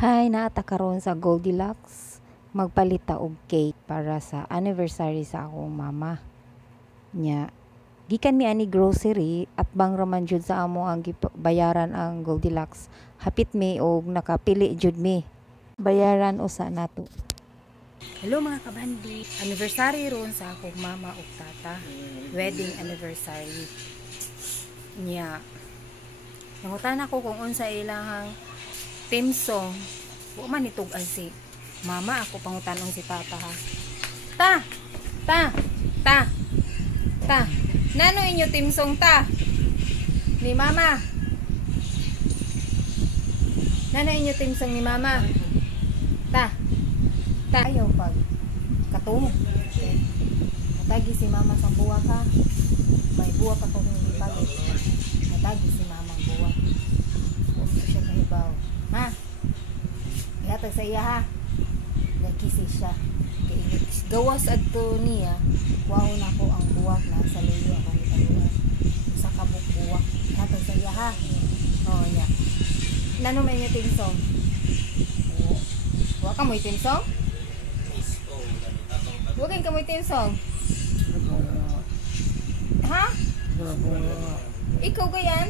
Hi, naata karon sa Goldilocks. Magpalita og cake para sa anniversary sa akong mama. Nya, gikan mi ani grocery at bang raman jud sa amo ang bayaran ang Goldilocks. Hapit mi og nakapili jud mi. Bayaran usa nato. Hello mga kabandi. Anniversary ron sa akong mama ug tata. Wedding anniversary. Nya, nangutan ako kung unsa ilahang theme song. Wa man nitugan si mama, ako pangutanong si tata ha. Ta. Nano inyo theme song ta? Ni mama. Nano inyo theme song ni mama? Ta. Ayaw pag katong. Natagi si mama sa buwak ha. May buwak ako hindi palit. Natagi si mama ang buwak. Huwag siya kahibaw. Ha? Ihatag sa iya ha. Nagkisi siya. Gawas adto niya. Wow na ko ang buwak na sa luyo akong italuan. Sa kabuk buwak. Ihatag sa iya ha. Oo niya. Nano may niya ting song? Huwag ka mo itim song? Huwag ka mo itim song? Ha? Ikaw ka yan?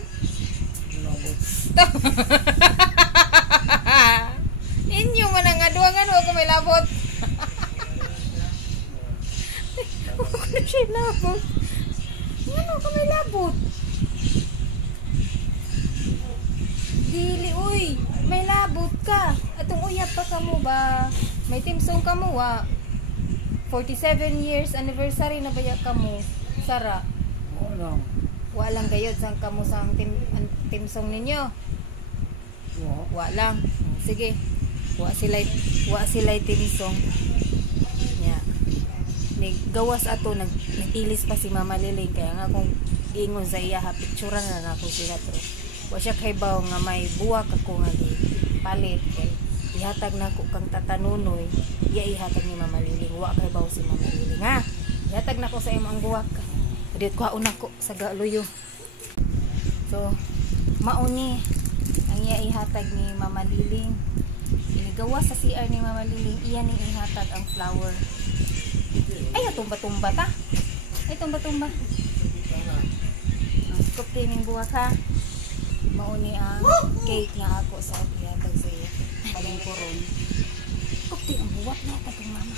Inyo man ang aduangan, huwag ka may labot. Huwag ko na siya labot. Ano ka may labot? Dili, uy. May labot ka. Atong uyap pa ka mo ba? May timsong ka mo, wa. 47 years anniversary na baya ka mo. Sara. Walang gayod sang kamo sa timsong ninyo. Wa lang. Sige. Wa sila timsong. Nya. Ni gawas ato nagilis pa si Mama Liling kaya nga kung ingon sa iya ha picturean na nako sila to. Wa siya kaybaw nga may buwak ako nga palit kay ihatag nako kang tatanunoy. Iya ihatag ni Mama Liling. Wa kaybaw si Mama Liling ha. Ihatag nako sa imo ang buwak. Dito ko una ko sa galuyo. So, mauni ang iya ihatag ni Mama Liling. Inigawa sa CR ni Mama Liling, iya ni ihatag ang flower. Ay, tumba-tumba ta. Ay, tumba-tumba. Kupti ning buwak ha. Mauni ang cake nga ako sa ihatag sa iya. Paling koron. Kupti ang buwak na ihatag ng mama.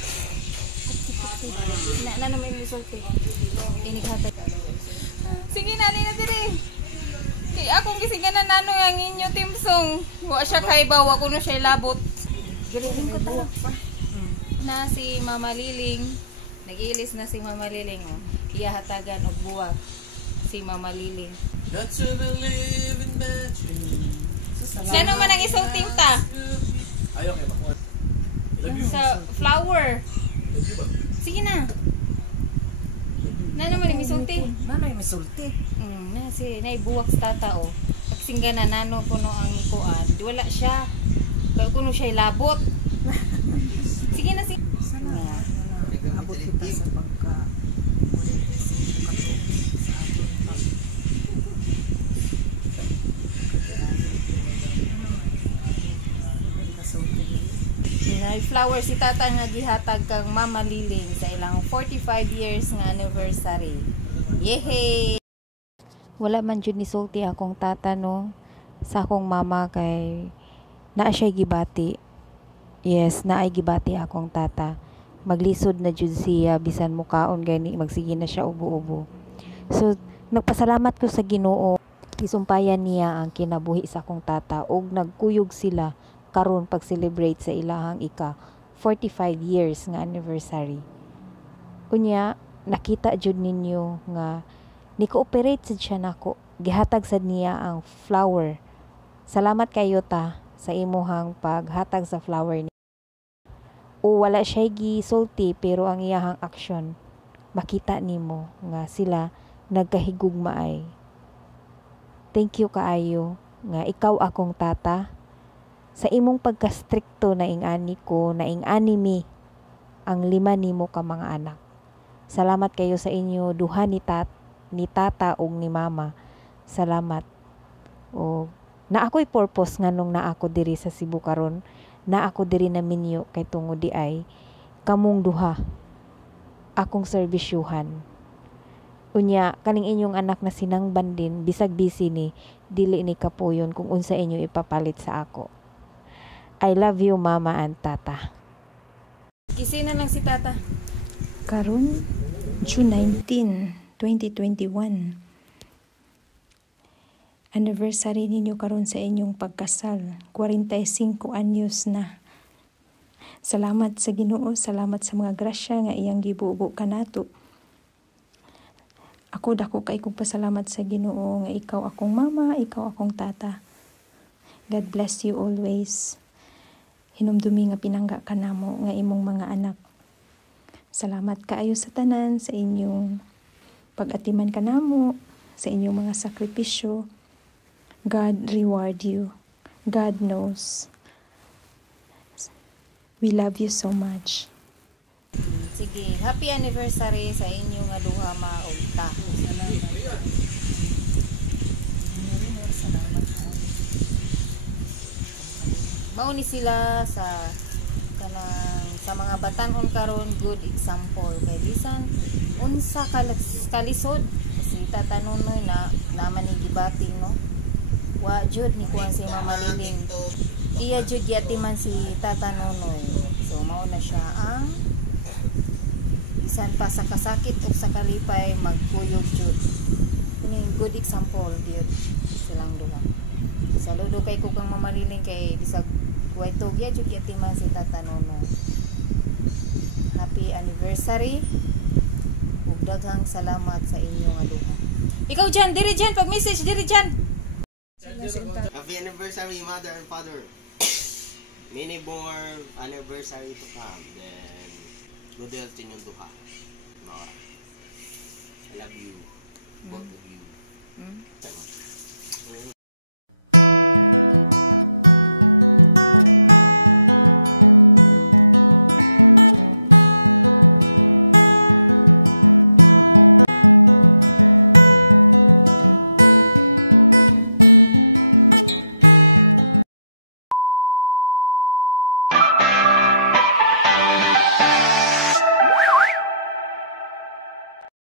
Kupti. Na may misulti. Inighatag. Sige na dire. Kay akong gisinganan nano ang inyo timsong. Wa siya kaybaw ako no siya labot. Galing ko tala. Na si Mama Liling. Nagilis na si Mama Liling oh. Iyahatagan og buwak si Mama Liling. That's a live in magic. Sino man ang isang tinta? Ayaw kay bakwa. Sa flower. Sige na. Nano man misulti? Nano ay misulti? Naibuwak sa tata o. Pagsingga na nano puno ang kuan. Di wala siya. Kaya kuno siya labot. Sige na sige. Sana abot kita sa pagka flower si tata nga gihatag kang Mama Liling sa ilang 45 years nga anniversary. Yehey! Wala man jud ni sulti akong tata no sa akong mama kay naa siya gibati. Yes, naay gibati akong tata. Maglisod na jud siya bisan mukaon gani magsige na siya ubo-ubo. So nagpasalamat ko sa Ginoo. Isumpayan niya ang kinabuhi sa akong tata ug nagkuyog sila karon pag-celebrate sa ilahang 45 years nga anniversary. Unya nakita jud ninyo nga ni-cooperate sad siya nako. Gihatag sad niya ang flower. Salamat kayo ta sa imuhang paghatag sa flower niya. O wala siya gisulti pero ang iyahang action makita nimo nga sila nagkahigugma ay. Thank you kaayo nga ikaw akong tata. Sa imong pagka-strikto na ingani ko, na ingani mi ang 5 nimo ka mga anak. Salamat kayo sa inyo duha ni tata ug ni mama. Salamat. O Na ako'y purpose nga nung na ako diri sa Cebu karon, na ako diri na minyo kay tungod di ay kamong duha akong serbisyuhan. Unya, kaning inyong anak na sinangban din, bisag busy ni, dili ni kapuyon kung unsa inyo ipapalit sa ako. I love you, mama and tata. Kisi na lang si tata. Karon, June 19, 2021. Anniversary ninyo karon sa inyong pagkasal. 45 anyos na. Salamat sa Ginoo, salamat sa mga grasya nga iyang gibubo kanato. Ako dako kay kong pasalamat sa Ginoo nga ikaw akong mama, ikaw akong tata. God bless you always. Hinumdumi nga pinangga kanamo nga imong mga anak. Salamat kaayo sa tanan sa inyong pag-atiman kanamo, sa inyong mga sakripisyo. God reward you. God knows. We love you so much. Sige, happy anniversary sa inyo nga duha maugta. Mauni sila sa kanang sa mga batanon karon, good example kay bisan unsa kalisod si Tata Nonoy na naman ni gibating no. Wa jud ni kuan si Mama Liling. Iya jud yatiman si Tata Nonoy. So mao na siya ang bisan pa sa kasakit o sa kalipay magkuyog jud. Ini good example jud silang duha. Saludo kay ko kang Mama Liling kay bisag way tugya jud yatiman si Tata Nonoy. Happy anniversary. Ug daghang salamat sa inyo nga duha. Ikaw dyan, diri dyan, pag-message diri dyan. Happy anniversary, mother and father. Many more anniversary to come. Then, good health in yung duha. I love you. Both of you.